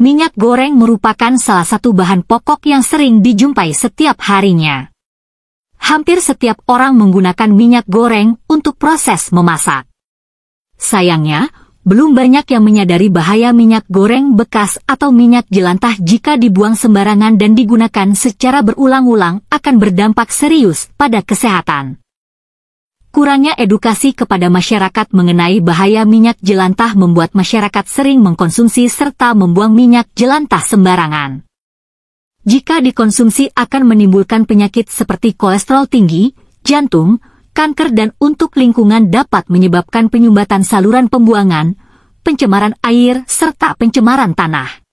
minyak goreng merupakan salah satu bahan pokok yang sering dijumpai setiap harinya. Hampir setiap orang menggunakan minyak goreng untuk proses memasak. Sayangnya, belum banyak yang menyadari bahaya minyak goreng bekas atau minyak jelantah jika dibuang sembarangan dan digunakan secara berulang-ulang akan berdampak serius pada kesehatan. Kurangnya edukasi kepada masyarakat mengenai bahaya minyak jelantah membuat masyarakat sering mengkonsumsi serta membuang minyak jelantah sembarangan. Jika dikonsumsi akan menimbulkan penyakit seperti kolesterol tinggi, jantung, kanker dan untuk lingkungan dapat menyebabkan penyumbatan saluran pembuangan, pencemaran air serta pencemaran tanah.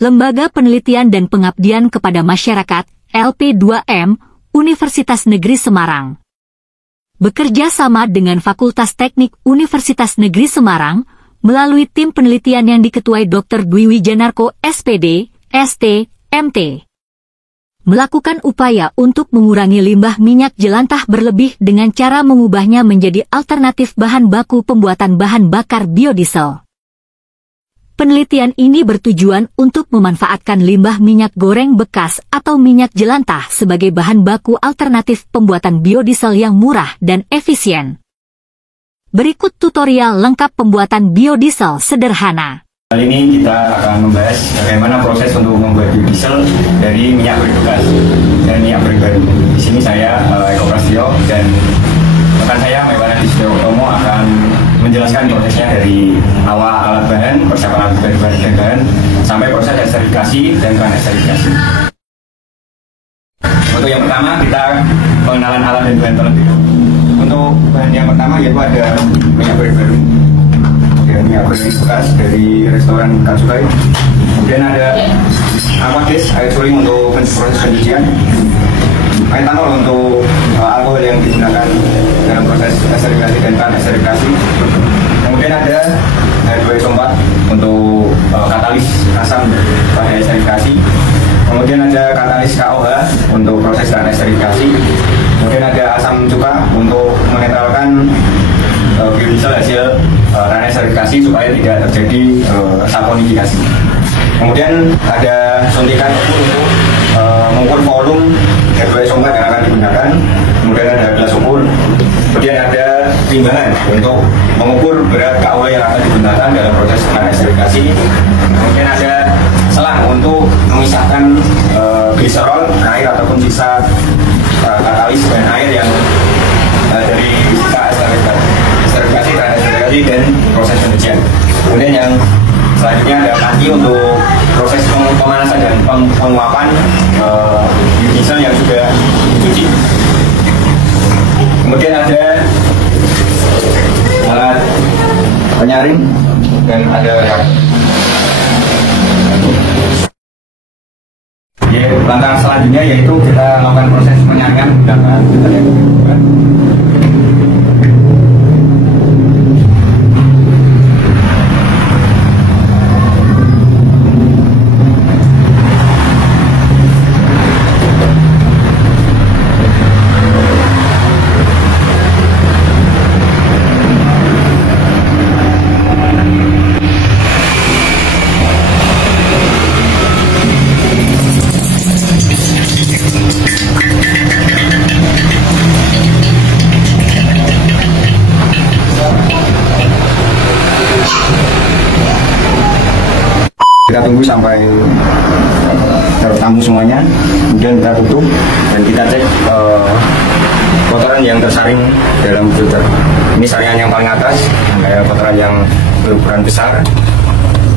Lembaga Penelitian dan Pengabdian kepada Masyarakat, LP2M, Universitas Negeri Semarang, bekerja sama dengan Fakultas Teknik Universitas Negeri Semarang, melalui tim penelitian yang diketuai Dr. Dwi Wijanarko, SPD, ST, MT, melakukan upaya untuk mengurangi limbah minyak jelantah berlebih dengan cara mengubahnya menjadi alternatif bahan baku pembuatan bahan bakar biodiesel. Penelitian ini bertujuan untuk memanfaatkan limbah minyak goreng bekas atau minyak jelantah sebagai bahan baku alternatif pembuatan biodiesel yang murah dan efisien. Berikut tutorial lengkap pembuatan biodiesel sederhana. Kali ini kita akan membahas bagaimana proses untuk membuat biodiesel dari minyak goreng bekas dan minyak goreng baru. Di sini saya Eko Prasetyo dan rekan saya Maiwana Disyo Utomo akan menjelaskan prosesnya dari awal alat bahan, persiapan alat bahan, sampai proses esterifikasi dan transesterifikasi. Untuk yang pertama kita pengenalan alat dan bahan terlebih dahulu. Untuk bahan yang pertama yaitu ada minyak goreng baru, kemudian minyak goreng bekas dari restoran Katsurai, kemudian ada aquagas, air suling untuk proses pencucian, etanol untuk alkohol yang digunakan dalam proses esterifikasi dan transesterifikasi. Kemudian ada H2SO4 untuk katalis asam pada esterifikasi. Kemudian ada katalis KOH untuk proses transesterifikasi. Kemudian ada asam cuka untuk menetralkan biodiesel hasil transesterifikasi supaya tidak terjadi saponifikasi. Kemudian ada suntikan untuk mengukur volume H2SO4 yang akan digunakan. Kemudian ada gelas ukur. Kemudian ada timbangan untuk mengukur berat KOH yang akan digunakan dalam proses transesterifikasi. Kemudian ada selang untuk memisahkan gliserol, air ataupun sisa katalis dan air yang dari sisa esterifikasi, transesterifikasi dan proses pencucian. Kemudian yang selanjutnya ada tangki untuk proses pemanasan dan penguapan biodiesel yang sudah dicuci. Kemudian ada alat penyaring dan ada langkah selanjutnya yaitu kita melakukan proses penyaringan menggunakan deterjen. Kita tunggu sampai tertampung semuanya, kemudian kita tutup dan kita cek kotoran yang tersaring dalam filter. Ini saringan yang paling atas, ada kotoran yang berukuran besar.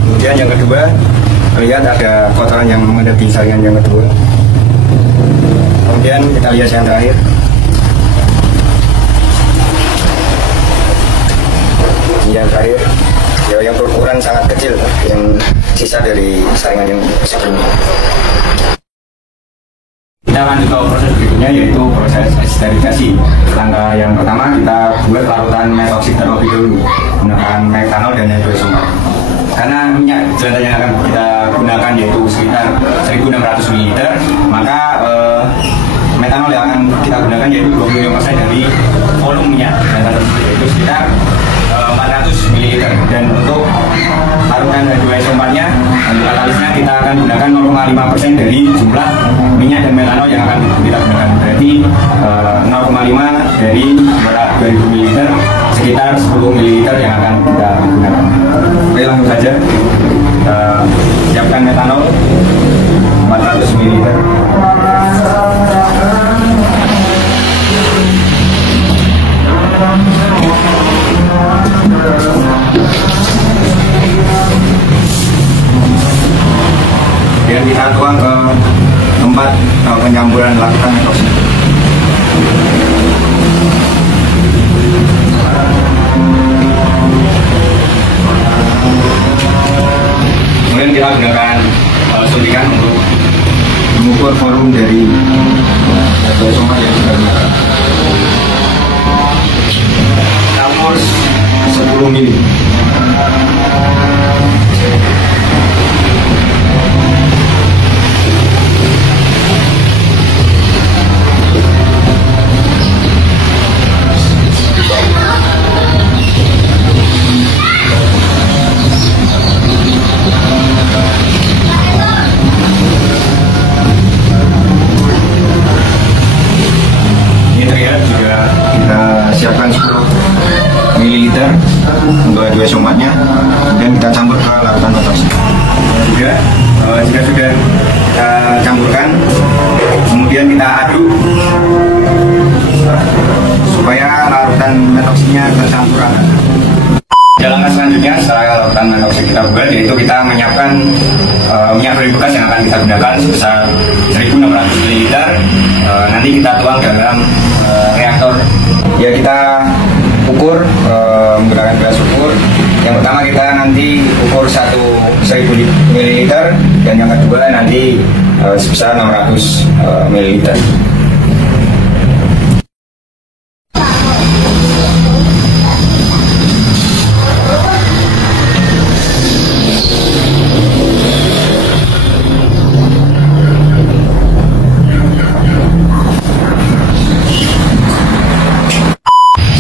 Kemudian yang kedua, lihat ada kotoran yang mendekati saringan yang kedua. Kemudian kita lihat yang terakhir. Yang terakhir, ya, yang berukuran sangat kecil, yang sisa dari saringan yang sebelumnya. Kita lanjut ke proses berikutnya yaitu proses esterifikasi. Langkah yang pertama kita buat larutan metoksida terlebih dahulu menggunakan metanol dan H2SO4. Karena minyak jelantah yang akan kita gunakan yaitu sekitar 1.600 ml, maka metanol yang akan kita gunakan yaitu 25% dari volume minyak jelantah tersebut, yaitu sekitar 400 ml. Dan untuk larutan H2SO4 nya Untuk katalisnya kita akan gunakan 0,5% dari jumlah minyak dan metanol yang akan kita gunakan. Berarti 0,5 dari 2000 ml sekitar 10 ml yang akan kita gunakan. Oke, langsung saja kita siapkan metanol 400 ml. Dan kita tuang ke tempat pencampuran lakukan metoksi. Kemudian kita gunakan suntikan untuk mengukur volume dari somar yang sudah digunakan. Campur 10 ml. Siapkan 10 ml untuk dua somatnya, kemudian kita campur ke larutan metoksi. Juga jika sudah kita campurkan, kemudian kita aduk supaya larutan metoksinya tercampur rata. Langkah selanjutnya setelah larutan metoksi kita buat, yaitu kita menyiapkan minyak goreng bekas yang akan kita gunakan sebesar 1600 ml. Nanti kita tuang dalam reaktor. Ya, kita ukur menggunakan gelas ukur. Yang pertama kita nanti ukur 1000 ml dan yang kedua nanti sebesar 600 ml.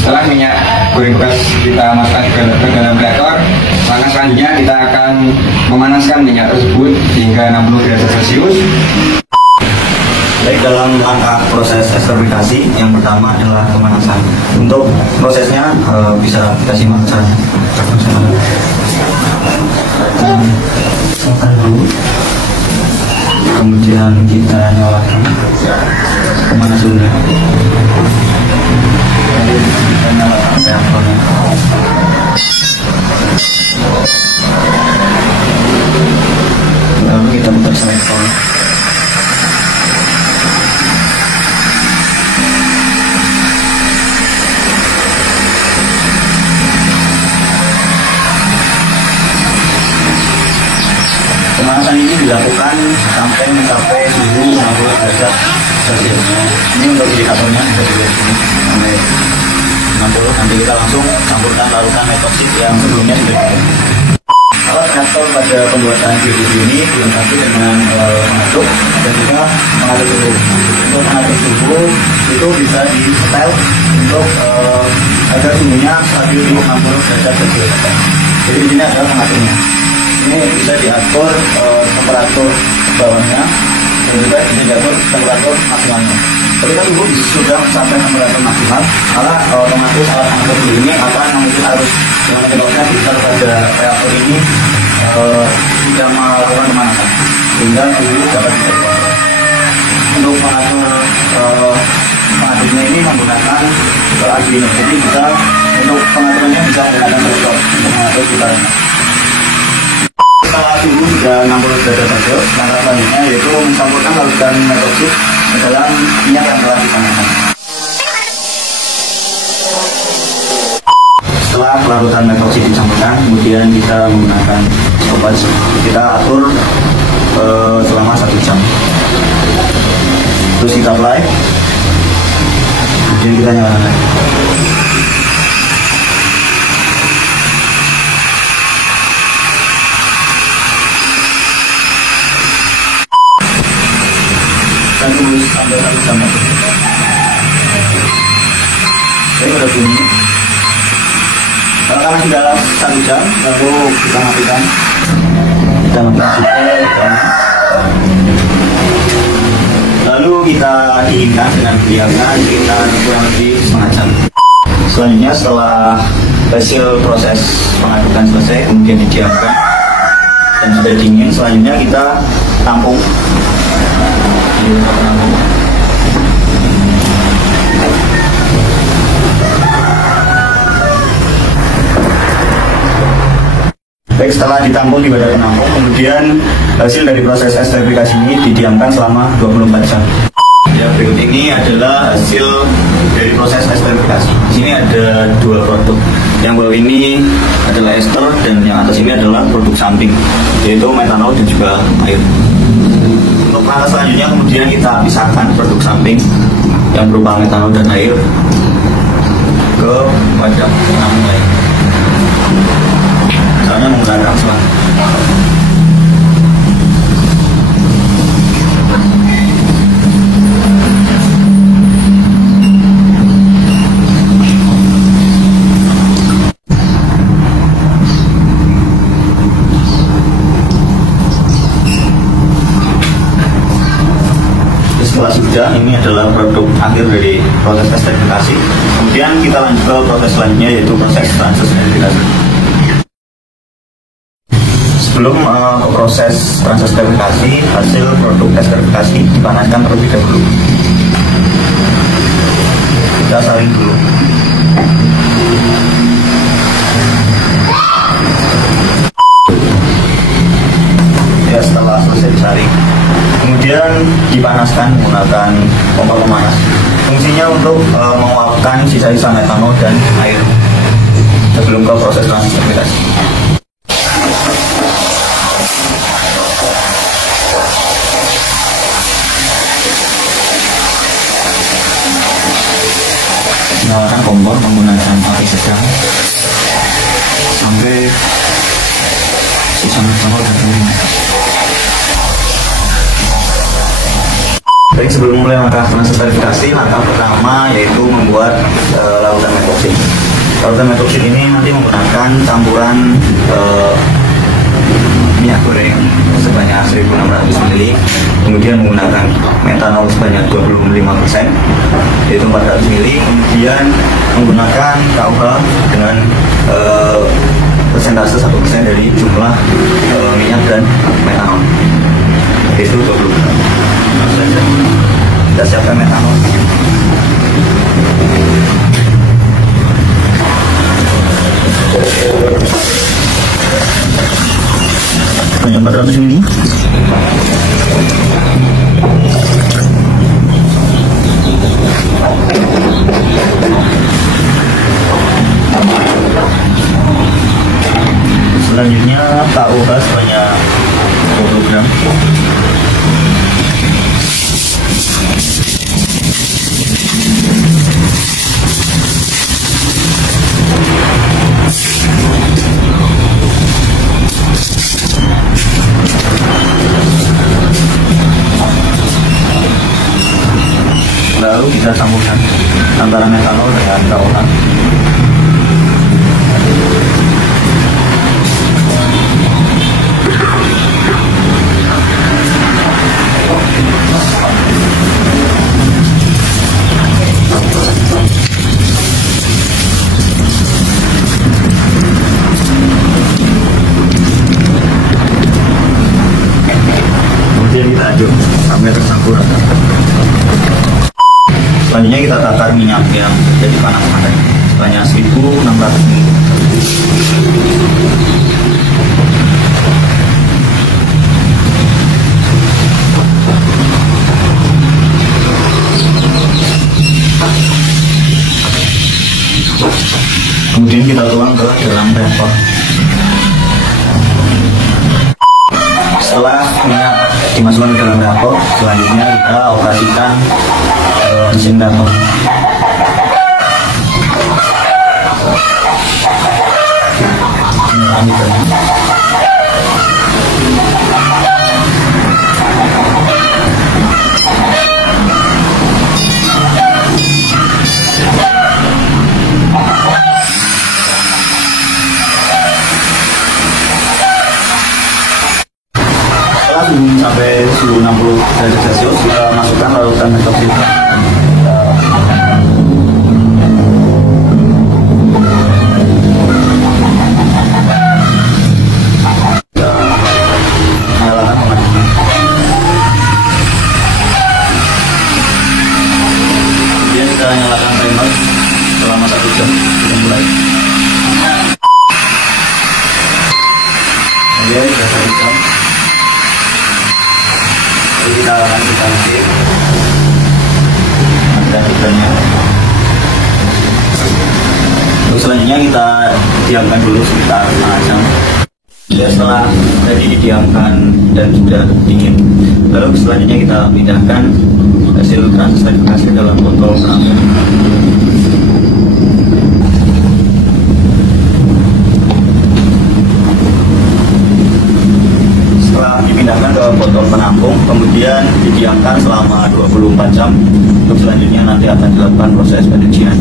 Setelah minyak goreng bekas kita masukkan ke dalam reaktor, langkah selanjutnya kita akan memanaskan minyak tersebut hingga 60 derajat Celcius. Baik, dalam langkah proses eksperimentasi yang pertama adalah pemanasan. Untuk prosesnya bisa kita simak saja. Kemudian kita nyalakan pemanas udara. Kita nyalakan reaktornya. Lalu kita putar seletor. Pemanasan ini dilakukan sampai mencapai suhu 60 derajat Celcius. Ini untuk indikatornya ada di sini sampai 60. Nanti kita langsung campurkan larutan metoksi yang sebelumnya sudah dibuat. Alat reaktor pada pembuatan biodiesel ini dilengkapi dengan pengaduk dan juga pengaduk suhu. Untuk pengaduk suhu itu bisa di setel untuk agar suhunya stabil di 60 derajat Celcius. Jadi di sini adalah pengaduknya. Ini bisa diatur temperatur bawahnya dan juga diatur temperatur maksimalnya. Ketika suhu sudah sampai temperatur maksimal, maka otomatis alat pengatur suhu ini akan memiliki arus yang menyebabkan bisa pada reaktor ini tidak melakukan pemanasan sehingga suhu dapat diatur. Untuk mengatur pengaturnya ini menggunakan Arduino, jadi bisa untuk pengaturannya bisa menggunakan laptop untuk mengatur kibarnya. Setelah suhu sudah 60 derajat Celcius, langkah selanjutnya yaitu mencampurkan larutan metoksi ke dalam minyak yang telah dipanaskan. Setelah larutan metoksi dicampurkan, kemudian kita menggunakan stopwatch. Kita atur selama 1 jam. Terus kita play, kemudian kita nyalakan. Dan tunggu sampai 1 jam. Ini udah bunyi. Kalau sudah 1 jam, lalu kita matikan. Kita kecamatan Suko. Lalu kita dinginkan dengan diamkan sekitar kurang lebih setengah jam. Selanjutnya setelah hasil proses pengadukan selesai, kemudian didiamkan dan sudah dingin, selanjutnya kita tampung. Baik, setelah ditampung di wadah penampung, kemudian hasil dari proses esterifikasi ini didiamkan selama 24 jam. Ya, berikut ini adalah hasil dari proses esterifikasi. Di sini ada dua produk. Yang bawah ini adalah ester dan yang atas ini adalah produk samping, yaitu metanol dan juga air. Untuk langkah selanjutnya kemudian kita pisahkan produk samping yang berupa metanol dan air ke wadah penampung lain. Misalnya menggunakan selang. Setelah sudah, ini adalah produk akhir dari proses esterifikasi. Kemudian kita lanjut ke proses selanjutnya, yaitu proses transesterifikasi. Sebelum proses transesterifikasi, hasil produk esterifikasi dipanaskan terlebih dahulu. Kita saring dulu. Ya, setelah selesai disaring, kemudian dipanaskan menggunakan kompor pemanas. Fungsinya untuk menguapkan sisa-sisa metanol dan air sebelum ke proses transesterifikasi. Nyalakan kompor menggunakan api sedang sampai sisa metanol dan air. Baik, sebelum mulai langkah transesterifikasi, langkah pertama yaitu membuat larutan metoksin. Larutan metoksin ini nanti menggunakan campuran minyak goreng sebanyak 1600 ml, kemudian menggunakan metanol sebanyak 25%, yaitu 400 ml, kemudian menggunakan KUH dengan persentase 1% dari jumlah minyak dan metanol, yaitu 20 gram. Kita siapkan metanol. Banyak 400 ml. Selanjutnya KUH sebanyak 20 gram. Lalu kita campurkan antara metanol dengan KUH. Kemudian kita aduk sampai tercampur. Selanjutnya kita takar minyak yang jadi panas pakai sebanyak 1600 ml. Kemudian kita tuang ke dalam reaktor. Setelah minyak dimasukkan ke dalam reaktor, selanjutnya kita operasikan mesin reaktor. sampai suhu 60 derajat Celcius, kita masukkan larutan metofilter. Nyalakan pengaturan. Kemudian kita nyalakan timer selama 1 jam. Kita mulai. Oke, sudah 1 jam. Jadi kita lanjutkan lagi. Ada ikannya. Terus selanjutnya kita diamkan dulu sekitar 1 jam. Ya, setelah tadi didiamkan dan sudah dingin, lalu selanjutnya kita pindahkan hasil transfer ke dalam botol penampung. Setelah dipindahkan ke botol penampung, kemudian didiamkan selama 24 jam. Untuk selanjutnya nanti akan dilakukan proses pencucian.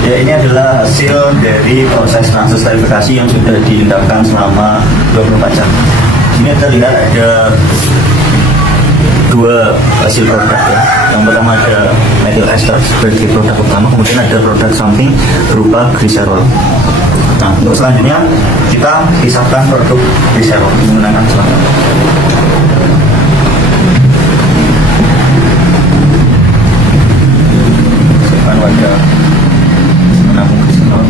Ya, ini adalah hasil dari proses transfer sterilisasi yang sudah diindahkan selama 24 jam. Ini terlihat ada 2 hasil produk ya. Yang pertama ada methyl ester sebagai produk utama, kemudian ada produk samping berupa gliserol. Nah, untuk selanjutnya kita pisahkan produk gliserol menggunakan celana. Siapkan wadah menampung gliserol.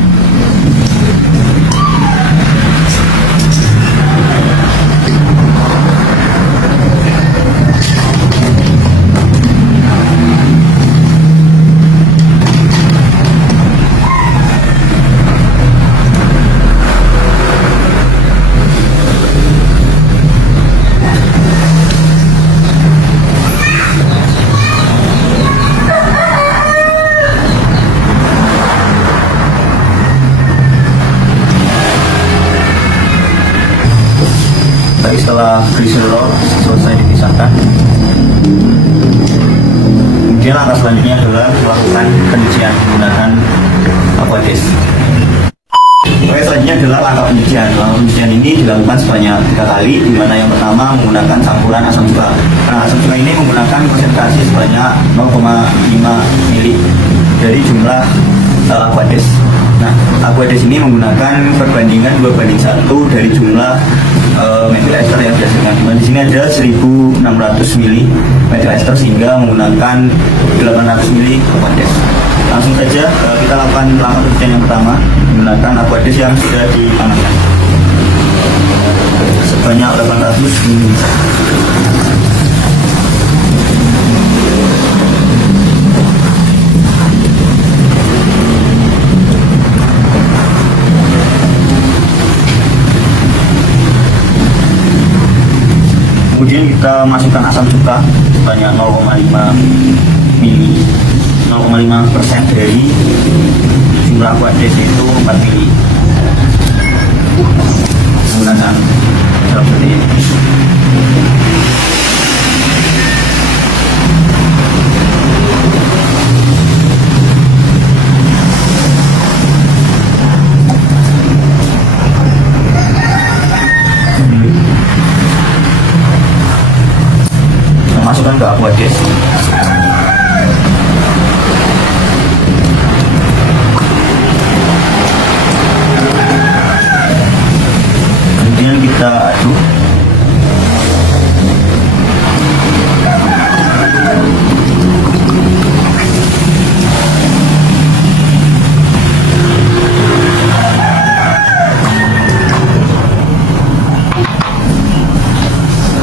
Setelah gliserol selesai dipisahkan, kemudian langkah selanjutnya adalah melakukan pencucian menggunakan aquadis. Oke, selanjutnya adalah langkah pencucian. Langkah pencucian ini dilakukan sebanyak 3 kali, di mana yang pertama menggunakan campuran asam cuka. Nah, asam cuka ini menggunakan konsentrasi sebanyak 0,5 mili dari jumlah aquadis. Nah, aquadis ini menggunakan perbandingan 2:1 dari jumlah methyl ester yang dihasilkan. Nah, di sini ada 1600 mili methyl ester sehingga menggunakan 800 mili aquadis. Langsung saja kita lakukan langkah pencucian yang pertama menggunakan aquadis yang sudah dipanaskan sebanyak 800 mili. Kemudian kita masukkan asam cuka sebanyak 0,5 mili, 0,5% dari jumlah aquadis itu 4 mili. Menggunakan seperti ini. Masukkan ke aquadis. Kemudian kita aduk.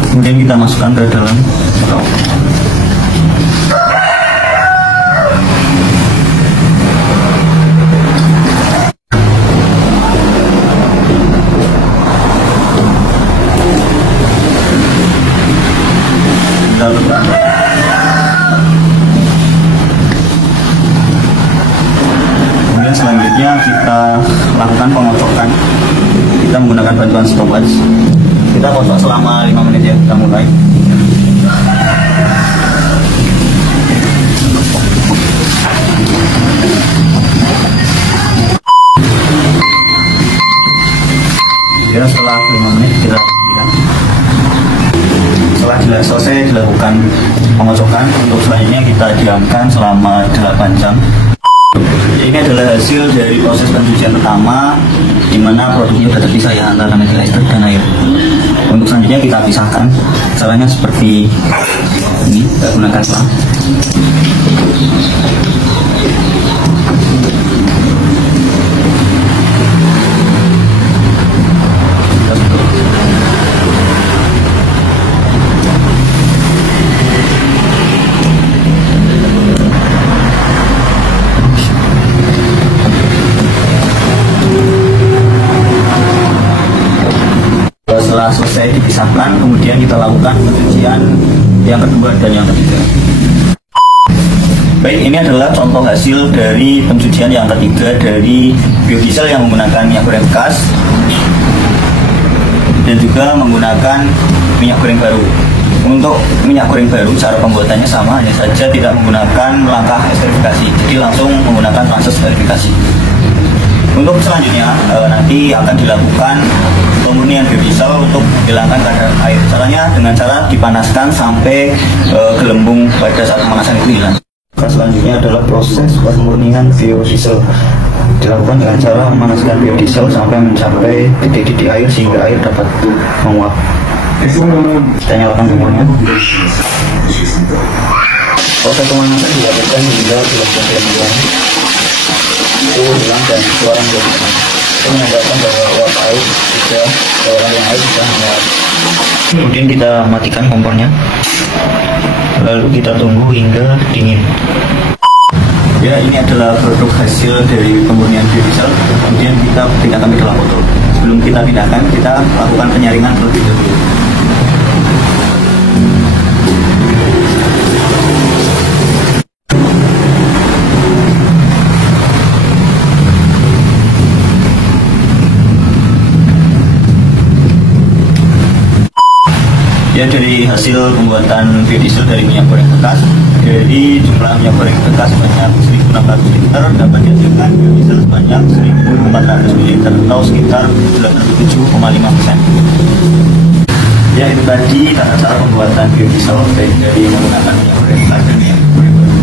Kemudian kita masukkan ke dalam botol. Kemudian selanjutnya kita lakukan pengocokan. Kita menggunakan bantuan stopwatch. Kita kocok selama 5 menit ya. Kita mulai. Ya, setelah 5 menit kita lihat. Apabila selesai dilakukan pengocokan, untuk selanjutnya kita diamkan selama 8 jam. Ini adalah hasil dari proses pencucian pertama, di mana produknya sudah terpisah ya antara metil ester dan air. Untuk selanjutnya kita pisahkan. Caranya seperti ini, kita gunakan selang. Setelah selesai dipisahkan, kemudian kita lakukan pencucian yang kedua dan yang ketiga. Baik, ini adalah contoh hasil dari pencucian yang ketiga dari biodiesel yang menggunakan minyak goreng bekas dan juga menggunakan minyak goreng baru. Untuk minyak goreng baru, cara pembuatannya sama, hanya saja tidak menggunakan langkah esterifikasi, jadi langsung menggunakan proses esterifikasi. Untuk selanjutnya nanti akan dilakukan pemurnian biodiesel untuk menghilangkan kadar air. Caranya dengan cara dipanaskan sampai gelembung pada saat pemanasan itu hilang. Selanjutnya adalah proses pemurnian biodiesel. Dilakukan dengan cara memanaskan biodiesel sampai mencapai titik-titik air sehingga air dapat menguap. Kita nyalakan kompornya. Proses pemanasan dilakukan hingga dilakukan diam-diam. Itu hilang dan keluaran biodiesel. Itu menandakan bahwa uap air sudah aliran air sudah menguap. Kemudian kita matikan kompornya. Lalu kita tunggu hingga dingin. Ya, ini adalah produk hasil dari pemurnian biodiesel. Kemudian kita pindahkan ke dalam botol. Sebelum kita pindahkan, kita lakukan penyaringan terlebih dahulu. Ya, dari hasil pembuatan biodiesel dari minyak goreng bekas, dari jumlah minyak goreng bekas sebanyak 1.600 liter dapat dihasilkan biodiesel sebanyak 1.400 ml atau sekitar 87,5%. Ya, itu tadi cara pembuatan biodiesel baik dari menggunakan minyak goreng bekas dan minyak goreng baru.